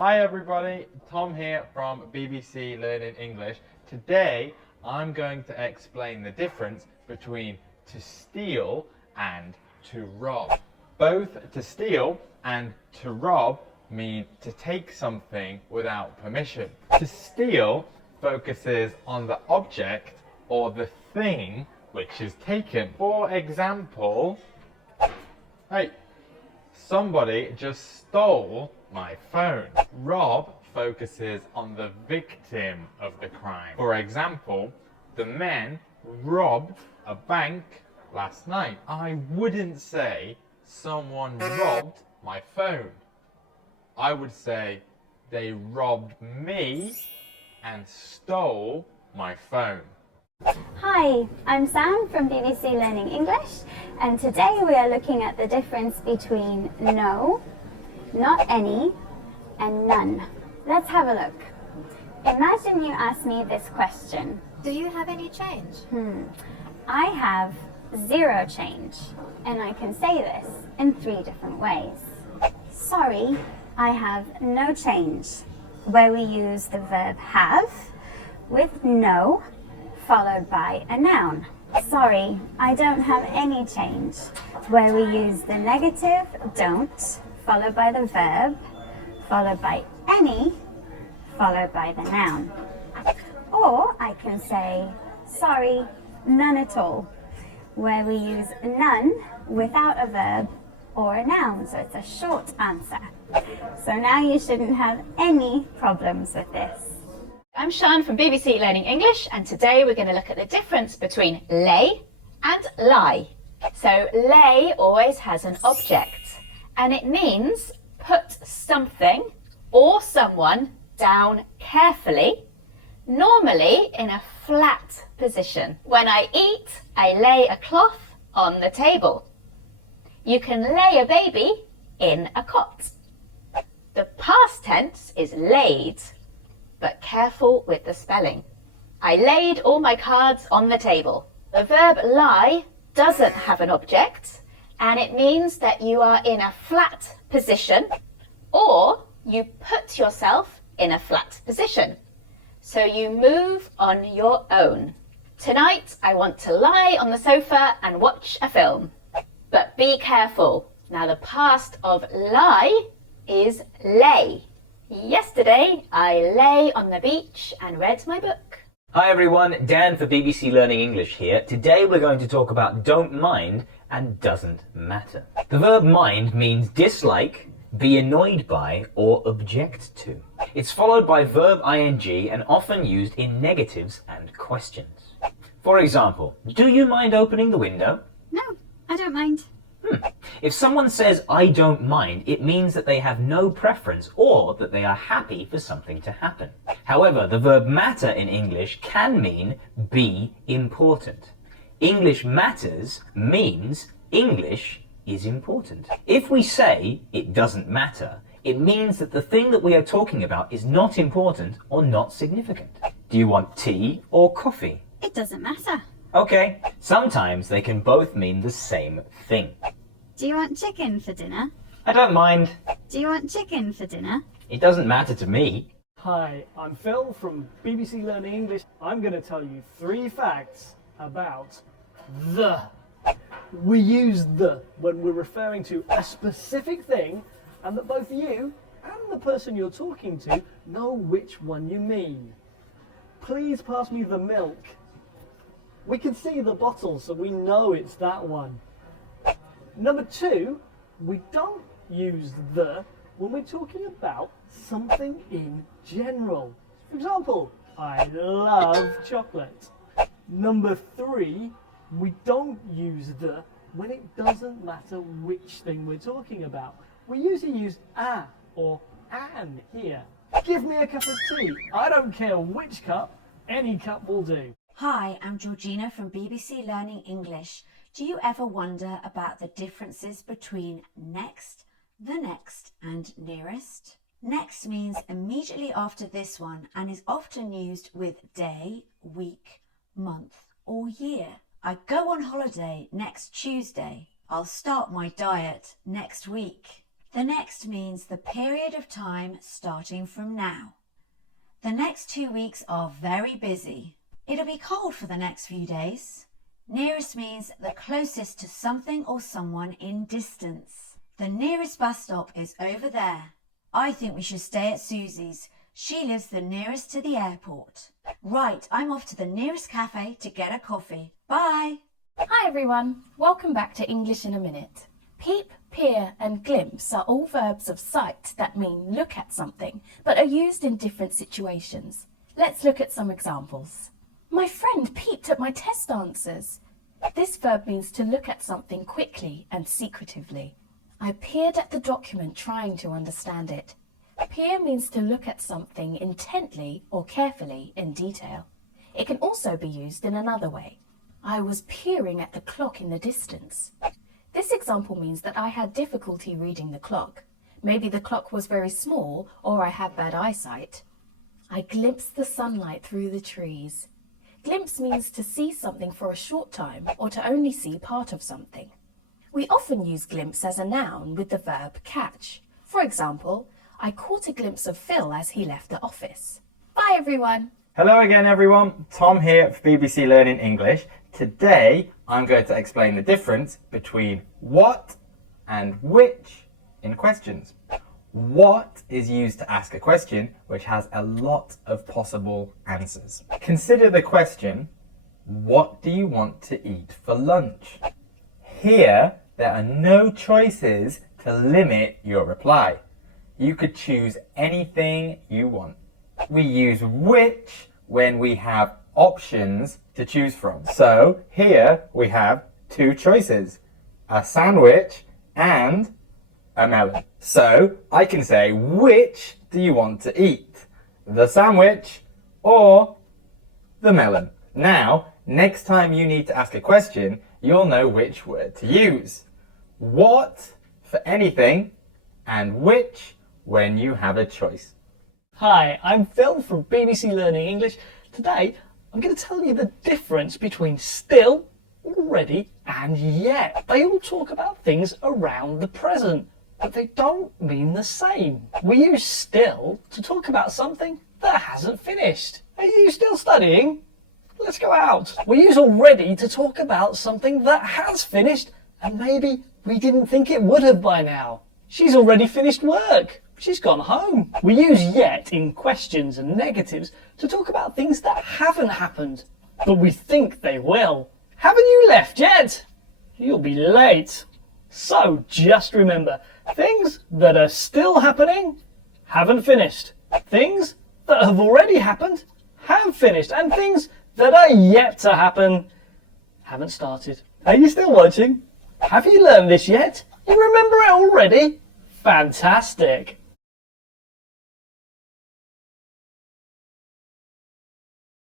Hi everybody, Tom here from BBC Learning English. Today I'm going to explain the difference between to steal and to rob. Both to steal and to rob mean to take something without permission. To steal focuses on the object or the thing which is taken. For example, hey, somebody just stole my phone. Rob focuses on the victim of the crime. For example, the men robbed a bank last night. I wouldn't say someone robbed my phone. I would say they robbed me and stole my phone. Hi, I'm Sam from BBC Learning English, and today we are looking at the difference between no, not any, and none. Let's have a look. Imagine you ask me this question. Do you have any change? I have zero change, and I can say this in 3 different ways. Sorry, I have no change, where we use the verb have with no followed by a noun. Sorry, I don't have any change, where we use the negative don't followed by the verb, followed by any, followed by the noun. Or I can say, sorry, none at all, where we use none without a verb or a noun, so it's a short answer. So now you shouldn't have any problems with this. I'm Sian from BBC Learning English, and today we're going to look at the difference between lay and lie. So lay always has an object, and it means put something or someone down carefully, normally in a flat position. When I eat, I lay a cloth on the table. You can lay a baby in a cot. The past tense is laid, but careful with the spelling. I laid all my cards on the table. The verb lie doesn't have an object, and it means that you are in a flat position, or you put yourself in a flat position. So you move on your own. Tonight I want to lie on the sofa and watch a film. But be careful. Now the past of lie is lay. Yesterday, I lay on the beach and read my book. Hi everyone, Dan for BBC Learning English here. Today we're going to talk about don't mind and doesn't matter. The verb mind means dislike, be annoyed by, or object to. It's followed by verb ing and often used in negatives and questions. For example, do you mind opening the window? No, I don't mind. If someone says, I don't mind, it means that they have no preference or that they are happy for something to happen. However, the verb matter in English can mean be important. English matters means English is important. If we say it doesn't matter, it means that the thing that we are talking about is not important or not significant. Do you want tea or coffee? It doesn't matter. Okay, sometimes they can both mean the same thing. Do you want chicken for dinner? I don't mind. Do you want chicken for dinner? It doesn't matter to me. Hi, I'm Phil from BBC Learning English. I'm going to tell you 3 facts about the. We use the when we're referring to a specific thing, and that both you and the person you're talking to know which one you mean. Please pass me the milk. We can see the bottle, so we know it's that one. Number 2, we don't use the when we're talking about something in general. For example, I love chocolate. Number 3, we don't use the when it doesn't matter which thing we're talking about. We usually use a or an here. Give me a cup of tea. I don't care which cup, any cup will do. Hi, I'm Georgina from BBC Learning English. Do you ever wonder about the differences between next, the next, and nearest? Next means immediately after this one and is often used with day, week, month, or year. I go on holiday next Tuesday. I'll start my diet next week. The next means the period of time starting from now. The next 2 weeks are very busy. It'll be cold for the next few days. Nearest means the closest to something or someone in distance. The nearest bus stop is over there. I think we should stay at Susie's. She lives the nearest to the airport. Right, I'm off to the nearest cafe to get a coffee. Bye! Hi everyone, welcome back to English in a Minute. Peep, peer and glimpse are all verbs of sight that mean look at something, but are used in different situations. Let's look at some examples. My friend peeped at my test answers. This verb means to look at something quickly and secretively. I peered at the document trying to understand it. Peer means to look at something intently or carefully in detail. It can also be used in another way. I was peering at the clock in the distance. This example means that I had difficulty reading the clock. Maybe the clock was very small or I had bad eyesight. I glimpsed the sunlight through the trees. Glimpse means to see something for a short time or to only see part of something. We often use glimpse as a noun with the verb catch. For example, I caught a glimpse of Phil as he left the office. Bye everyone! Hello again everyone, Tom here for BBC Learning English. Today I'm going to explain the difference between what and which in questions. What is used to ask a question which has a lot of possible answers. Consider the question, what do you want to eat for lunch? Here there are no choices to limit your reply. You could choose anything you want. We use which when we have options to choose from. So here we have two choices, a sandwich and a melon. So I can say, which do you want to eat? The sandwich or the melon? Now, next time you need to ask a question, you'll know which word to use. What for anything and which when you have a choice. Hi, I'm Phil from BBC Learning English. Today, I'm going to tell you the difference between still, already, and yet. They all talk about things around the present, but they don't mean the same. We use still to talk about something that hasn't finished. Are you still studying? Let's go out. We use already to talk about something that has finished, and maybe we didn't think it would have by now. She's already finished work. She's gone home. We use yet in questions and negatives to talk about things that haven't happened, but we think they will. Haven't you left yet? You'll be late. So just remember, things that are still happening haven't finished. Things that have already happened have finished. And things that are yet to happen haven't started. Are you still watching? Have you learned this yet? You remember it already? Fantastic.